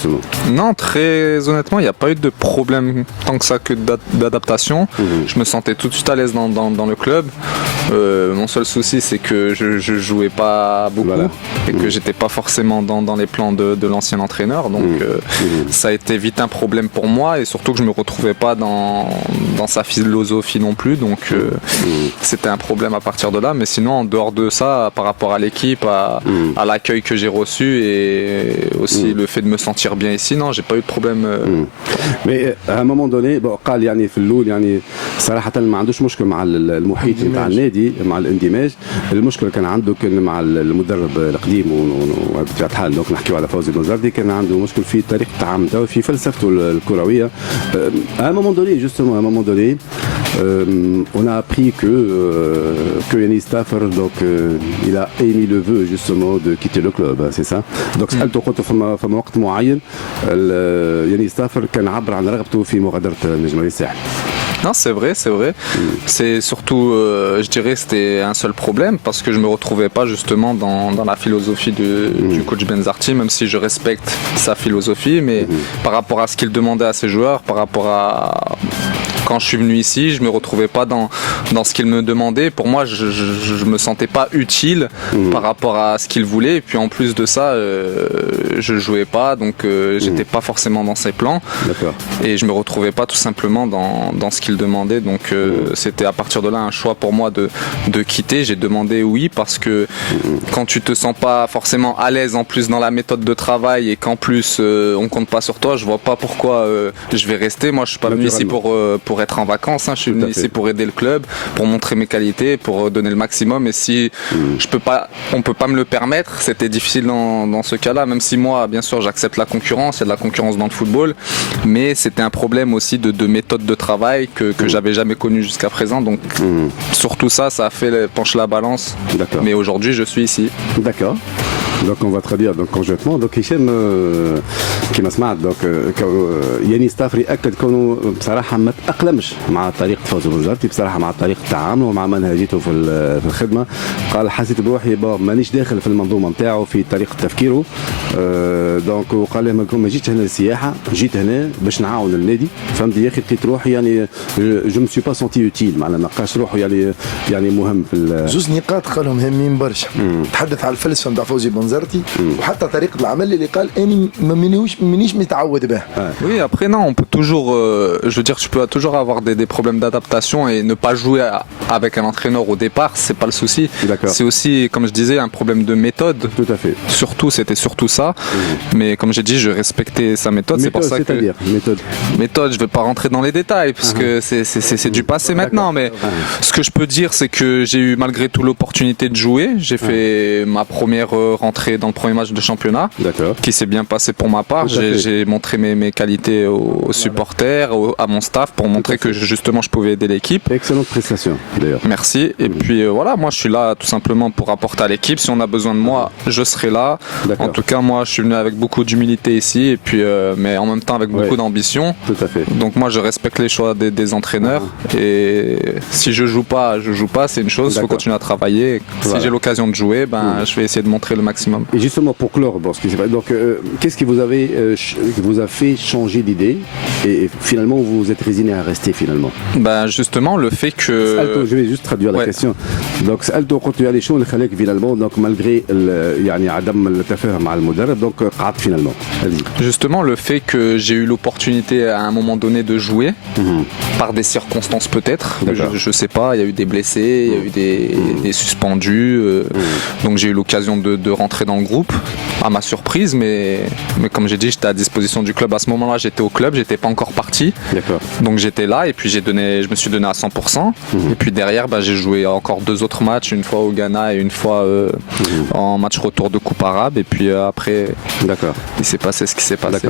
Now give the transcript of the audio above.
justement? Non, très honnêtement, il n'y a pas eu de problème tant que ça que d'adaptation. Je me sentais tout de suite à l'aise dans le club. Mon seul souci, c'est que je jouais pas beaucoup et que j'étais pas forcément dans les plans de l'ancien entraîneur. Donc ça a été vite un problème pour moi et surtout que je me retrouvais pas dans sa philosophie non plus. Donc c'était un problème à partir de là. Mais sinon, en dehors de ça, par rapport à l'équipe, à l'accueil que j'ai reçu et aussi le fait de me sentir bien ici, non, j'ai pas eu de problème. Mais à un moment donné قال يعني في الاول يعني صراحه ما عندوش مشكل مع المحيط نتاع النادي مع الاندماج. المشكل كان عنده كان مع المدرب القديم وبطبيعه الحال دونك نحكيو على فوزي بنزرتي كان عنده مشكل في طريقه التعامل نتاعو في فلسفته الكرويه. À un moment donné, justement, à un moment donné, on a appris que Yannis Stafford, donc il a émis le vœu justement de quitter le club, c'est ça. Donc سألته قلت فما وقت معين يانيس ستافورد كان عبر عن رغبته في مغادرة النجم الساحل. Non, c'est vrai, c'est vrai. C'est surtout, je dirais, c'était un seul problème parce que je me retrouvais pas justement dans la philosophie du coach Benzarti, même si je respecte sa philosophie, mais par rapport à ce qu'il demandait à ses joueurs, par rapport à quand je suis venu ici, je me retrouvais pas dans ce qu'il me demandait. Pour moi, je me sentais pas utile par rapport à ce qu'il voulait. Et puis en plus de ça, je jouais pas, donc j'étais pas forcément dans ses plans. Et je me retrouvais pas tout simplement dans ce qu'il demandait. Donc c'était à partir de là un choix pour moi de quitter. J'ai demandé oui parce que quand tu te sens pas forcément à l'aise en plus dans la méthode de travail et qu'en plus on compte pas sur toi, je vois pas pourquoi je vais rester. Moi, je suis pas venu ici pour être en vacances, hein. Je suis venu ici pour aider le club, pour montrer mes qualités, pour donner le maximum. Et si on peut pas me le permettre, c'était difficile dans ce cas-là. Même si moi, bien sûr, j'accepte la concurrence, il y a de la concurrence dans le football, mais c'était un problème aussi de méthode de travail que j'avais jamais connu jusqu'à présent. Donc surtout ça a fait pencher la balance. Mais aujourd'hui, je suis ici. D'accord. Donc on va traduire donc conjointement. Donc Hicham كما سمعت donc يانيس ستافورد يأكد كونه بصراحه ما تأقلمش مع طريقه فوزي بنزرتي، بصراحه مع طريقه تعامله ومع منهجيته في الخدمه. قال حسيت بروحي مانيش داخل في المنظومه نتاعو في طريقه تفكيره. دونك وقال لي ما جيتش هنا للسياحه، جيت هنا باش نعاون النادي. فهمت يا اخي، لقيت روحي يعني جو مسي با سونتي يوتيل، معناها ما لقاش روحه يعني مهم في زوز نقاط قالهم مهمين برشا. تحدث على الفلسفه نتاع فوزي بنزرتي وحتى طريقه العمل اللي قال اني مانيش متعود بها. Oui, après non, on peut toujours je veux dire, tu peux toujours avoir des problèmes d'adaptation et ne pas jouer avec un entraîneur au départ, c'est pas le souci. C'est aussi, comme je disais, un problème de méthode. Tout à fait. C'était surtout ça. Mais comme j'ai dit, je respectais sa méthode. C'est pour ça que méthode, je vais pas rentrer dans les détails parce que c'est du passé maintenant. Mais ce que je peux dire, c'est que j'ai eu malgré tout l'opportunité de jouer. J'ai fait ma première rentrée dans le premier match de championnat, qui s'est bien passé pour ma part. J'ai montré mes qualités aux supporters, à mon staff pour montrer que justement je pouvais aider l'équipe. Excellente prestation d'ailleurs. Merci. Et puis voilà, moi je suis là tout simplement pour apporter à l'équipe. Si on a besoin de moi, je serai là. En tout cas, moi je suis venu avec beaucoup d'humilité ici et puis mais en même temps avec beaucoup d'ambition. Tout à fait. Donc moi je respecte les choix des entraîneurs et si je joue pas, c'est une chose. Il faut continuer à travailler. Si j'ai l'occasion de jouer, je vais essayer de montrer le maximum. Et justement pour clore, ce qui s'est passé, donc qu'est-ce qui vous a fait changer d'idée et finalement vous vous êtes résigné à rester finalement? Justement le fait que je vais juste traduire la question. Donc سألته قلت يعني شو اللي خلاك finalement donc malgré يعني عدم التفاهم مع المدرب donc قعدت finalement. Justement le fait que j'ai eu l'opportunité à un moment donné de jouer par des circonstances peut-être, je sais pas, il y a eu des blessés, il y a eu des suspendus, donc j'ai eu l'occasion de rentrer dans le groupe à ma surprise, mais comme j'ai dit, j'étais à disposition du club à ce moment-là, j'étais au club, j'étais pas encore parti. Donc j'étais là et puis je me suis donné à 100%. Et puis derrière, j'ai joué encore 2 autres matchs, une fois au Ghana et une fois en match retour de Coupe arabe. Et puis après, il s'est passé ce qui s'est passé.